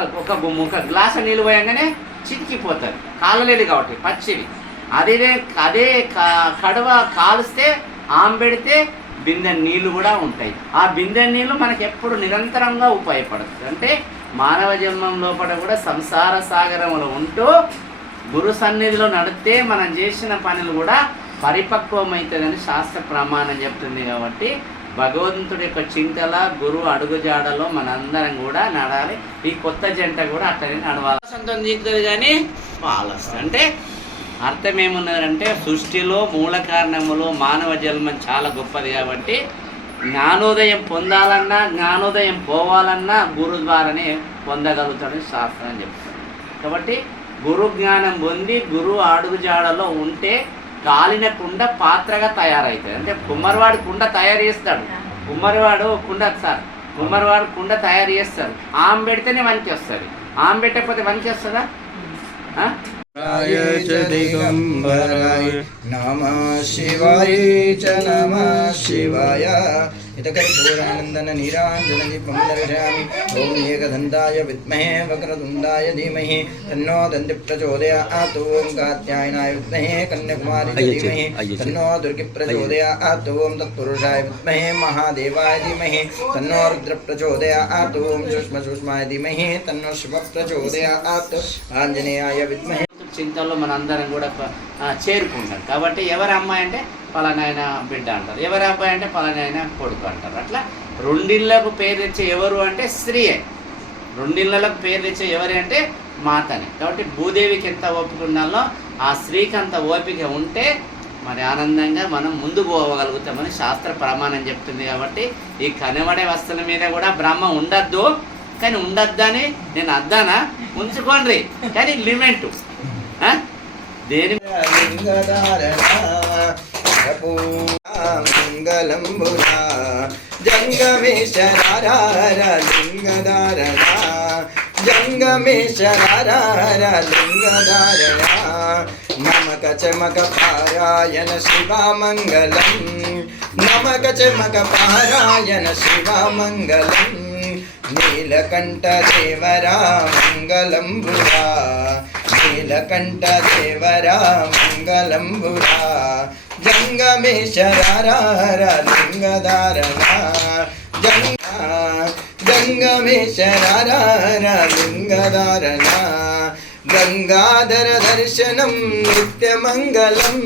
ఒక ఒక ముఖ గ్లాసు నీళ్ళు పోయంగానే చితికిపోతారు. కాలలేదు కాబట్టి పచ్చివి. అదే అదే క- కడవ కాలుస్తే ఆంబెడితే బిందె నీళ్ళు కూడా ఉంటాయి. ఆ బిందె నీళ్ళు మనకి ఎప్పుడు నిరంతరంగా ఉపయోగపడుతుంది అంటే మానవ జన్మం లోపల కూడా సంసార సాగరంలో ఉంటూ గురు సన్నిధిలో నడితే మనం చేసిన పనులు కూడా పరిపక్వమవుతుందని శాస్త్ర ప్రమాణం చెప్తుంది కాబట్టి భగవంతుడి యొక్క చింతల గురు అడుగుజాడలో మనందరం కూడా నడాలి. ఈ కొత్త జంట కూడా అట్లనే నడవాలి. సొంతం కానీ పాలస్తుంది అంటే అర్థం ఏమున్నదంటే సృష్టిలో మూల కారణములు మానవ జన్మం చాలా గొప్పది కాబట్టి జ్ఞానోదయం పొందాలన్నా జ్ఞానోదయం పోవాలన్నా గురు ద్వారానే పొందగలుగుతాడని శాస్త్రం చెప్తుంది. కాబట్టి గురు జ్ఞానం పొంది గురు అడుగుజాడలో ఉంటే కాలిన కుండ పాత్రగా తయారవుతుంది అంటే కుమ్మరివాడు కుండ తయారు చేస్తాడు. కుమ్మరివాడు కుండ సార్ కుమ్మరివాడు కుండ తయారు చేస్తాడు. ఆమె పెడితేనే వంకి వస్తుంది. ఆమె పెట్టకపోతే వంకి వస్తుందా? నమ శివాయ నమ శివాయ नमः शिवाय च नमः शिवाय हितकर्पूरानन्दन नीराञ्जनदीपं दर्शयामि ॐ एकदन्ताय विद्महे वक्रतुण्डाय धीमहि तन्नो दन्ति प्रचोदयात् ॐ कात्यायनाय विद्महे कन्याकुमारी च धीमहि तन्नो दुर्गे प्रचोदयात् ॐ तत्पुरुषाय विद्महे महादेवाय धीमहि तन्नो रुद्र प्रचोदयात् ॐ सूक्ष्मसूक्ष्माय धीमहि तन्नो शिव प्रचोदयात् आञ्जनेयाय विद्महे చింతల్లో మనందరం కూడా ప- ఆ, చేరుకుంటాం కాబట్టి ఎవరి అమ్మాయి అంటే పలానాయన బిడ్డ అంటారు. ఎవరి అబ్బాయి అంటే పలానాయన కొడుకు అంటారు. అట్లా రెండిళ్ళకు పేరు తెచ్చే ఎవరు అంటే స్త్రీయే. రెండిళ్ళకు పేరు తెచ్చే ఎవరు అంటే మాతని. కాబట్టి భూదేవికి ఎంత ఓపిక ఉండాలో ఆ స్త్రీకి అంత ఓపిక ఉంటే మరి ఆనందంగా మనం ముందుకు పోవగలుగుతామని శాస్త్ర ప్రమాణం చెప్తుంది కాబట్టి ఈ కనబడే వస్తువుల మీద కూడా బ్రహ్మ ఉండద్దు. కానీ ఉండద్దని నేను అద్దానా? ఉంచుకోండి. కానీ లిమిట్. దేని మంగళంబురా జంగమేశ్వరార లింగదారణ జంగమేశ్వరార లింగదారణ నమక చమక పారాయణ శివమంగళం నమక చమక పారాయణ శివమంగళం నీలకంఠ దేవరా మంగళంబురా నీలకంఠదేవరా మంగళంబురా ജംഗമേശ്വരാര ലിംഗധാരണ ജംഗ ജംഗമേശ്വരാര ലിംഗധാരണ ഗംഗാധര ദർശനം നിത്യമംഗളം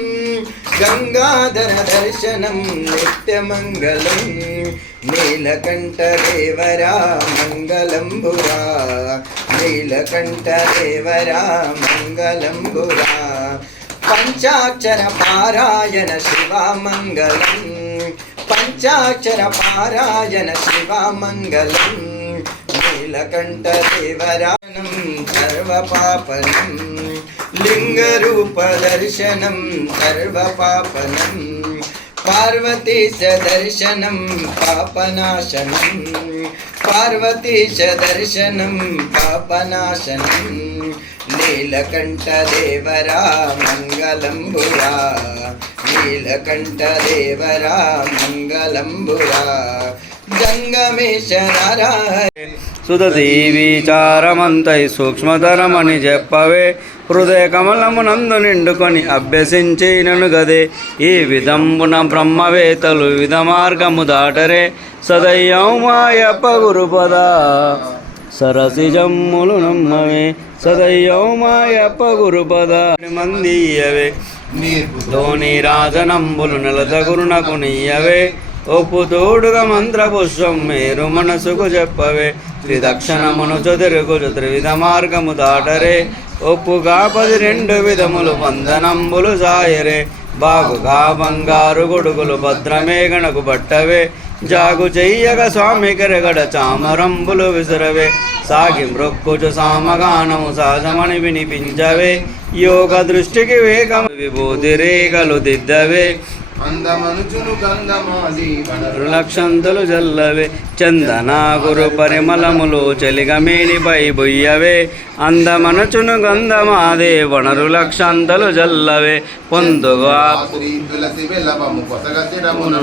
ഗംഗാധര ദർശനം നിത്യമംഗളം നീലകണ്ഠദേവരാ മംഗളം പുരാ നീലകണ്ഠദേവരാ മംഗളം பஞ்சாட்சர பாராயண சிவாமங்கலம். பஞ்சாட்சர பாராயண சிவாமங்கலம் नीलकण्ठदेवरानं सर्वपापनं लिङ्गरूपदर्शनं सर्वपापनम् దర్శనం సర్వపాపనం పార్వతీశ దర్శనం పాపనాశనం. పార్వతీశ దర్శనం పాపనాశనం నీలకంఠ దేవరా మంగళంబురా నీలకంఠ సూక్ష్మతరమని చెప్పవే. హృదయ కమలమునందు నిండుకొని అభ్యసించినను గదే. ఈ విధంబున బ్రహ్మవేతలు విధ మార్గము దాటరే. సదయ్యం మాయప్ప గురుపద. సరసిజమ్ములు నమ్మవే. సదయ్యం మాయప్ప గురుపద. మంది ఇయ్యవే ధోని రాజనంబులు నెలతగురునకు నీయవే. ఒప్పు తోడుగా మంత్రపుష్పం మీరు మనసుకు చెప్పవే. త్రిదక్షణమును చదురుగుచు త్రివిధ మార్గము దాటరే. ఒప్పుగా పది రెండు విధములు వందనంబులు సాయరే. బాగుగా బంగారు గొడుగులు భద్రమేగనకు బట్టవే జాగు చెయ్యగ స్వామి కెరగడ చామరంబులు విసురవే. సాగి మృక్కుచు సామగానము సహజమని వినిపించవే. యోగ దృష్టికి వేగం విభూతి రేఖలు దిద్దవే. అందమనుచును గంధమాది జల్లవే చందన గురు పరిమళములు చెలిగమేనిపై బొయ్యవే. అందమనచును గంధమాదే వనరు లక్షంతలు జల్లవే. పొందుగా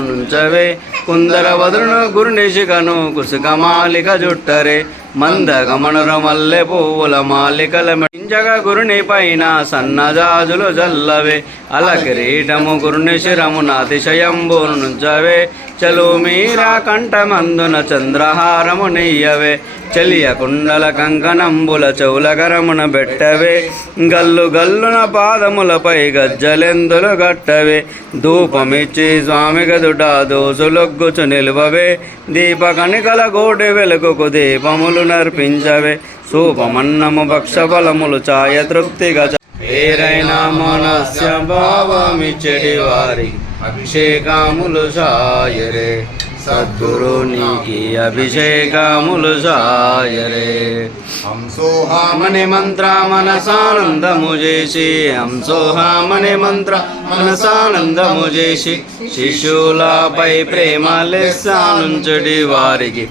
నుంచవే కుందర వదును గురునిషికను కుసుకమాలిక జుట్టరే. మందగమనురమల్లె పువ్వుల మాలికల మింజగ గురుని పైన సన్నజాజులు జల్లవే. అల కిరీటము గురుని శిరమున నాతిశయంబును నుంచవే. చలు మీరా కంఠమందున చంద్రహారము నెయ్యవే. చెలియ కుండల కంకణంబుల చెవులకరమున పెట్టవే గల్లు గల్లున పాదములపై గజ్జలెందులు గట్టవే ధూపమిచ్చి స్వామి గదుట దోసులొగ్గుచు నిలువవే. దీప కణికల గోటి వెలుగుకు దీపములు నర్పించవే. సూపమన్నము భక్షఫలములు ఛాయ తృప్తిగా చ- పేరైన మనస్య భావమిచ్చడి వారి అభిషేకములు సాయరే. సద్గురునికి అభిషేకములు సాయరే. హంసోహామణి మంత్ర మనసానందము చేసి హంసోహామణి మంత్ర మనసానందము చేసి శిశువులపై ప్రేమ లెస్సానుంచడి వారికి